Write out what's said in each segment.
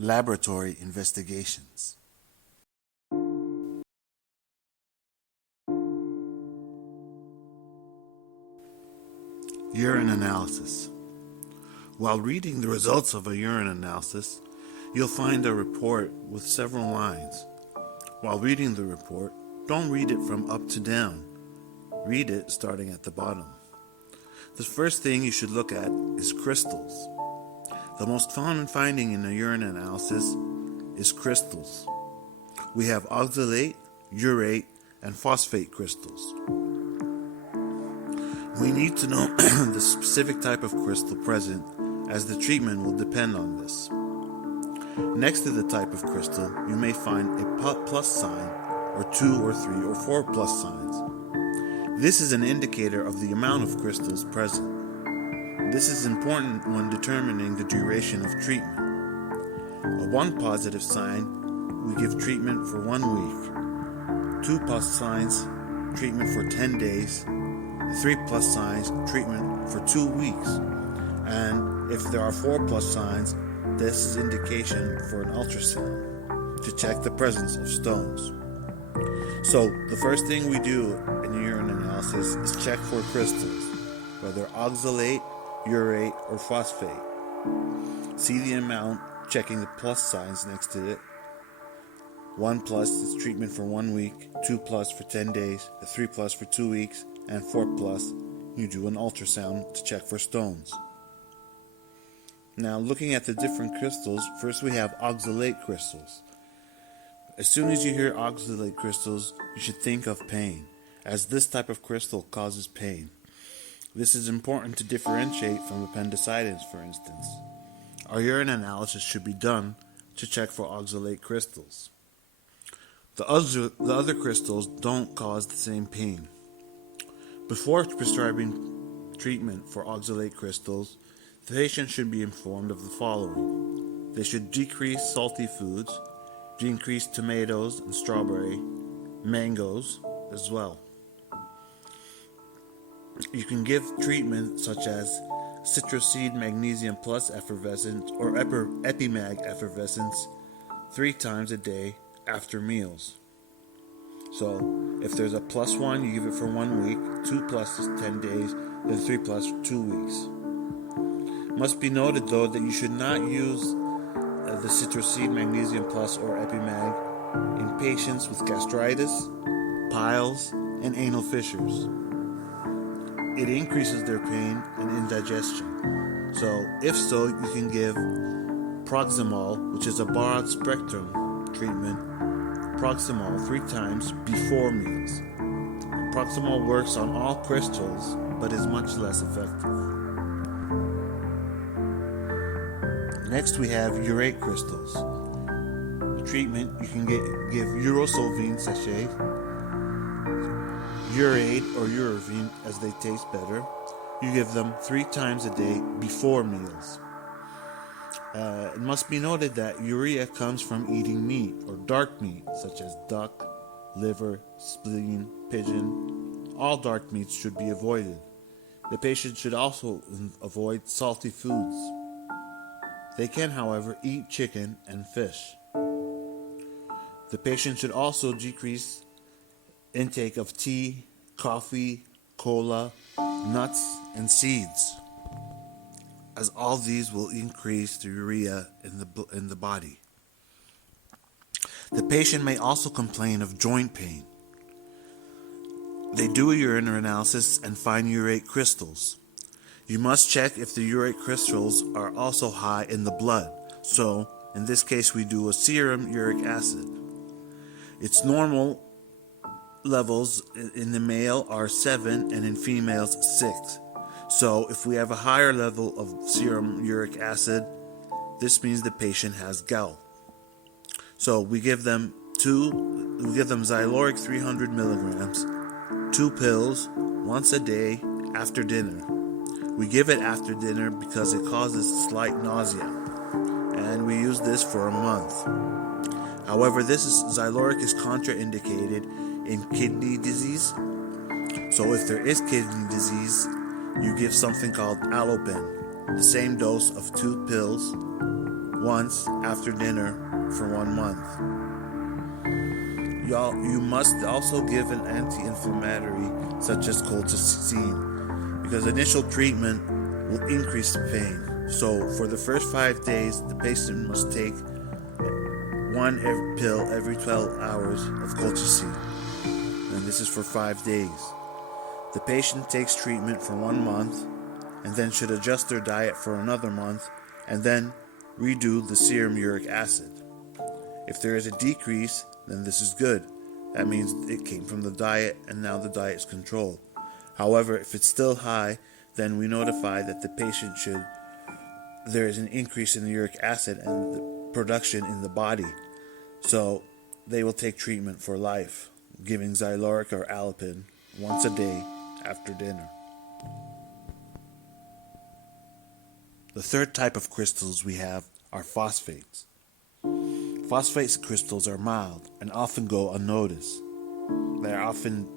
Laboratory investigations. Urine analysis. While reading the results of a urine analysis, you'll find a report with several lines. While reading the report, don't read it from up to down. Read it starting at the bottom. The first thing you should look at is crystals. The most common finding in a urine analysis is crystals. We have oxalate, urate, and phosphate crystals. We need to know the specific type of crystal present, as the treatment will depend on this. Next to the type of crystal, you may find a plus sign, or 2 or 3 or 4 plus signs. This is an indicator of the amount of crystals present. This is important when determining the duration of treatment. A 1 positive sign, we give treatment for 1 week. 2 plus signs, treatment for 10 days. 3 plus signs, treatment for 2 weeks. And if there are 4 plus signs, this is indication for an ultrasound to check the presence of stones. So the first thing we do in urine analysis is check for crystals, whether oxalate, urate, or phosphate. See the amount, checking the plus signs next to it. 1 plus is treatment for 1 week, 2 plus for 10 days, 3 plus for 2 weeks, and 4 plus, you do an ultrasound to check for stones. Now, looking at the different crystals, first we have oxalate crystals. As soon as you hear oxalate crystals, you should think of pain, as this type of crystal causes pain. This is important to differentiate from appendicitis, for instance. Our urine analysis should be done to check for oxalate crystals. The other crystals don't cause the same pain. Before prescribing treatment for oxalate crystals, the patient should be informed of the following. They should decrease salty foods, decrease tomatoes and strawberry, mangoes as well. You can give treatment such as citrusseed magnesium plus effervescent or epimag effervescence 3 times a day after meals. So if there's a plus 1, you give it for 1 week, 2 plus is 10 days, and 3 plus for 2 weeks. Must be noted though that you should not use the citrusseed magnesium plus or epimag in patients with gastritis, piles, and anal fissures. It increases their pain and indigestion. So if so, you can give Proximol, which is a broad spectrum treatment, Proximol 3 times before meals. Proximol works on all crystals, but is much less effective. Next we have urate crystals. The treatment, you can give Urosolvine sachet, urate or Urovine as they taste better. You give them 3 times a day before meals. It must be noted that urea comes from eating meat or dark meat such as duck, liver, spleen, pigeon. All dark meats should be avoided. The patient should also avoid salty foods. They can, however, eat chicken and fish. The patient should also decrease intake of tea, coffee, cola, nuts, and seeds, as all these will increase the urea in the body. The patient may also complain of joint pain. They do a urine analysis and find urate crystals. You must check if the urate crystals are also high in the blood. So, in this case, we do a serum uric acid. Its normal levels in the male are 7 and in females 6. So if we have a higher level of serum uric acid, this means the patient has gout. So we give them Zyloric 300 milligrams, 2 pills, once a day after dinner. We give it after dinner because it causes slight nausea, and we use this for a month. However, Zyloric is contraindicated in kidney disease. So if there is kidney disease, you give something called Allopen, the same dose of 2 pills once after dinner for 1 month. You must also give an anti-inflammatory such as colchicine because initial treatment will increase the pain. So for the first 5 days, the patient must take one pill every 12 hours of colchicine, and this is for 5 days. The patient takes treatment for 1 month and then should adjust their diet for another month and then redo the serum uric acid. If there is a decrease, then this is good. That means it came from the diet and now the diet is controlled. However, if it's still high, then we notify that the patient there is an increase in the uric acid and the production in the body. So they will take treatment for life, giving Zyloric or Alipin once a day after dinner. The third type of crystals we have are phosphates. Phosphate crystals are mild and often go unnoticed. They are often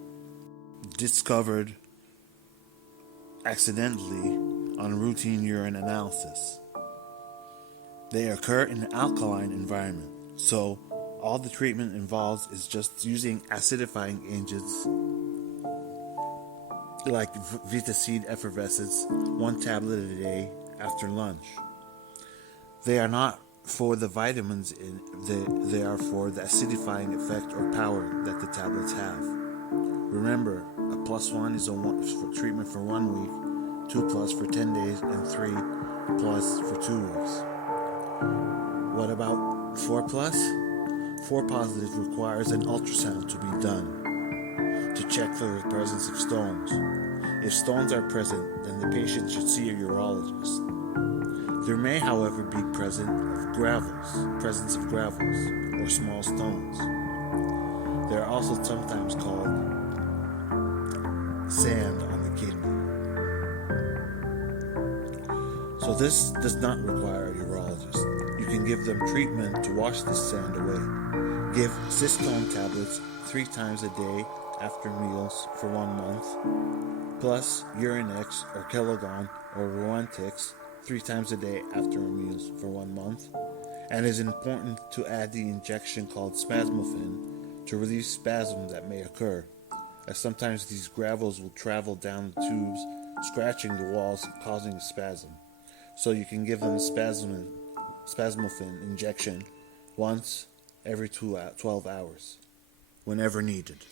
discovered accidentally on routine urine analysis. They occur in an alkaline environment, so all the treatment involves is just using acidifying agents like Vitacid effervescence, 1 tablet a day after lunch. They are not for the vitamins they are for the acidifying effect or power that the tablets have. Remember, a +1 is for treatment for 1 week, 2+ for 10 days, and 3+ for 2 weeks. What about 4+? 4 positive requires an ultrasound to be done to check for the presence of stones. If stones are present, then the patient should see a urologist. There may, however, be presence of gravels or small stones. They are also sometimes called sand on the kidney. So this does not require a urologist. You can give them treatment to wash this sand away. Give cystone tablets 3 times a day after meals for 1 month, plus Urinex or Kelogon or Ruantix 3 times a day after meals for 1 month. And it is important to add the injection called spasmofin to relieve spasms that may occur, as sometimes these gravels will travel down the tubes, scratching the walls, causing a spasm. So you can give them a spasmofin injection once every 12 hours, whenever needed.